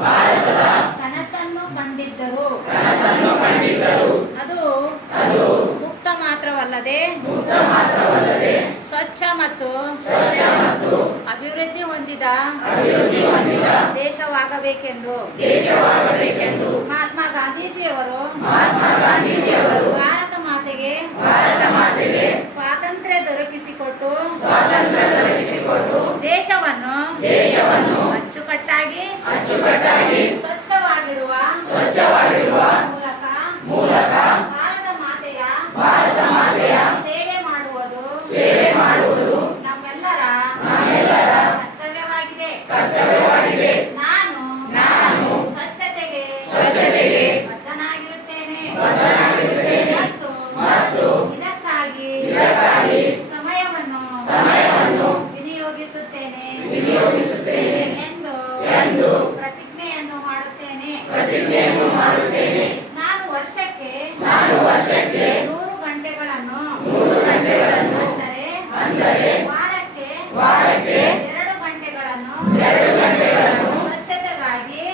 ಭಾರತದ ಕನಸನ್ನು ಕಂಡಿದ್ದರು. ಅದು ಮುಕ್ತ ಮಾತ್ರವಲ್ಲದೆ ಸ್ವಚ್ಛ ಮತ್ತು ಅಭಿವೃದ್ಧಿ ಹೊಂದಿದ ದೇಶವಾಗಬೇಕೆಂದು ಮಹಾತ್ಮ ಗಾಂಧೀಜಿಯವರು ಭಾರತ ಮಾತೆಗೆ ಸ್ವಾತಂತ್ರ್ಯ ದೊರಕಿಸಿಕೊಟ್ಟು ದೇಶವನ್ನು ಅಚ್ಚುಕಟ್ಟಾಗಿ ಸ್ವಚ್ಛವಾಗಿಡುವ ಮೂಲಕ ಭಾರತ ಮಾತೆಯ ಸೇವೆ ಮಾಡುವುದು ನಮ್ಮೆಲ್ಲರ ಕರ್ತವ್ಯವಾಗಿದೆ. ನಾನು ಸ್ವಚ್ಛತೆಗೆ ಬದ್ಧನಾಗಿರುತ್ತೇನೆ ಮತ್ತು ಇದಕ್ಕಾಗಿ ಸಮಯವನ್ನು ವಿನಿಯೋಗಿಸುತ್ತೇನೆ ಎಂದು ಪ್ರತಿಜ್ಞೆಯನ್ನು ಮಾಡುತ್ತೇನೆ. ನಾನು ವರ್ಷಕ್ಕೆ 100 ಗಂಟೆಗಳನ್ನು ಅಂದರೆ ವಾರಕ್ಕೆ 2 ಗಂಟೆಗಳನ್ನು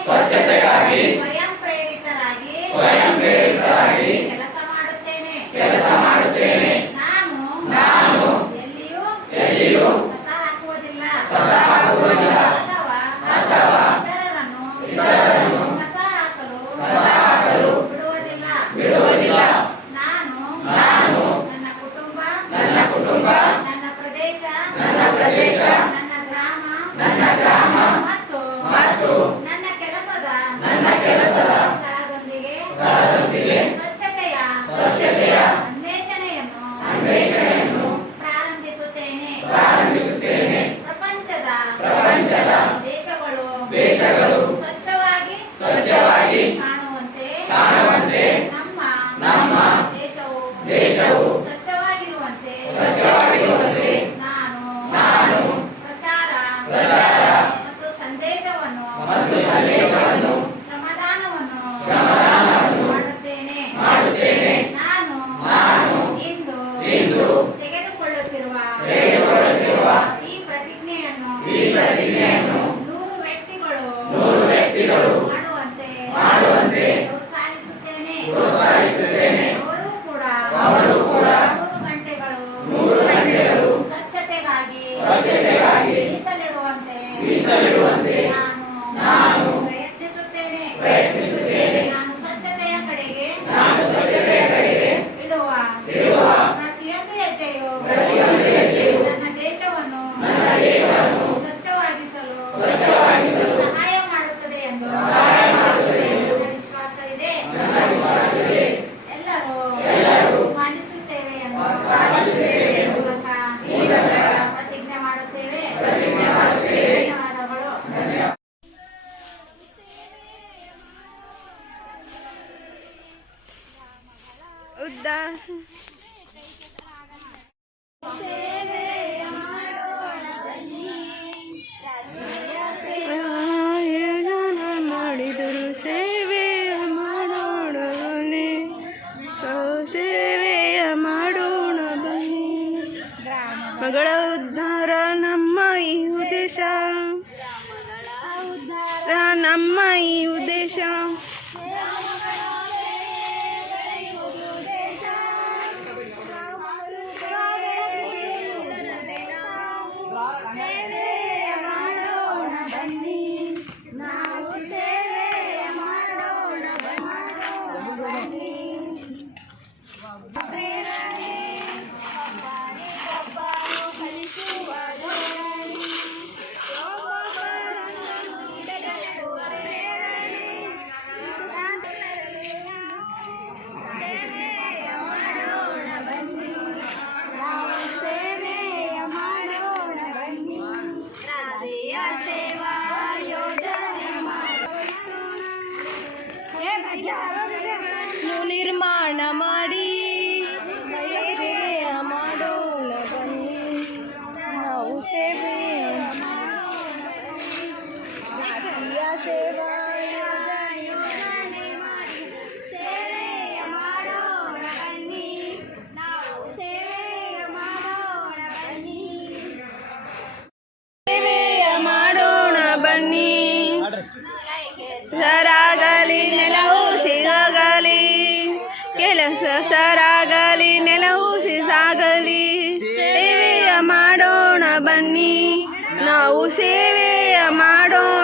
ಸ್ವಚ್ಛತೆಗಾಗಿ ಸ್ವಯಂ ಪ್ರೇರಿತರಾಗಿ ಕೆಲಸ ಮಾಡುತ್ತೇನೆ. ನಾನು ಎಲ್ಲಿಯೂ ಕಸ ಹಾಕುವುದಿಲ್ಲ ಅಥವಾ ಇತರರನ್ನು ಕಸ ಹಾಕಲು ಬಿಡುವುದಿಲ್ಲ. ನಾನು ನನ್ನ ಕುಟುಂಬ, ನನ್ನ ಪ್ರದೇಶ, ನನ್ನ ಗ್ರಾಮ ಮತ್ತು ನನ್ನ ಕೆಲಸದ ಸ್ಥಳದೊಂದಿಗೆ ಸ್ವಚ್ಛತೆಯ ಅನ್ವೇಷಣೆಯನ್ನು ಪ್ರಾರಂಭಿಸುತ್ತೇನೆ. ಪ್ರಪಂಚದ ದೇಶಗಳು ಸ್ವಚ್ಛವಾಗಿ ಕಾಣುವಂತೆ ನಮ್ಮ ದೇಶವು ಸ್ವಚ್ಛವಾಗಿರುವಂತೆ ನಾನು ಪ್ರಚಾರ ಮತ್ತು ಸಂದೇಶವನ್ನು ಶ್ರಮದಾನವನ್ನು ಮಾಡುತ್ತೇನೆ. ನಾನು ಇಂದು ತೆಗೆದುಕೊಳ್ಳುತ್ತಿರುವ ಈ ಪ್ರತಿಜ್ಞೆಯನ್ನು 100 ವ್ಯಕ್ತಿಗಳು ಮಾಡುವಂತೆ ಪ್ರೋತ್ಸಾಹಿಸುತ್ತೇನೆ. ಅವರು ಕೂಡ 100 ಗಂಟೆಗಳು ಸ್ವಚ್ಛತೆಗಾಗಿ ಮೀಸಲಿಡುವಂತೆ ನಾನು ಪ್ರಯತ್ನಿಸುತ್ತೇನೆ. ನಾನು ಸ್ವಚ್ಛತೆಯ ಕಡೆಗೆ ಇಡುವ ಪ್ರತಿಯೊಂದು ಹೆಜ್ಜೆಯು ನನ್ನ ದೇಶವನ್ನು ಸ್ವಚ್ಛವಾಗಿಸಲು ಸಹಾಯ ಮಾಡುತ್ತದೆ ಎಂದು ನನ್ನ ವಿಶ್ವಾಸವಿದೆ. ಎಲ್ಲರೂ ಪಾಲಿಸುತ್ತೇವೆ ಎಂದು ಪ್ರತಿಜ್ಞೆ ಮಾಡುತ್ತೇವೆ. ಧನ್ಯವಾದಗಳು. ಮಾಡಿದರು ಸೇವೆಯ ಮಾಡೋಣ ಬನ್ನಿ. ಮಗಳ ಉದ್ಧಾರ ನಮ್ಮ ಈ ಉದ್ದೇಶ. ನಿರ್ಮಾಣ ಮಾಡಿ ಮಾಡೋಣ ಬನ್ನಿ. ನಾವು ಸೇವೆಯ ಸೇವಾ ಮಾಡೋಣ ಬನ್ನಿ. ಸರಾಗಲಿ ನೆಲವು ಸಿಗಲಿ ಕೆಲಸ ಸರಾಗಲಿ ನೆಲವು ಸಾಗಲಿ ಸೇವೆಯ ಮಾಡೋಣ ಬನ್ನಿ ನಾವು ಸೇವೆಯ ಮಾಡೋಣ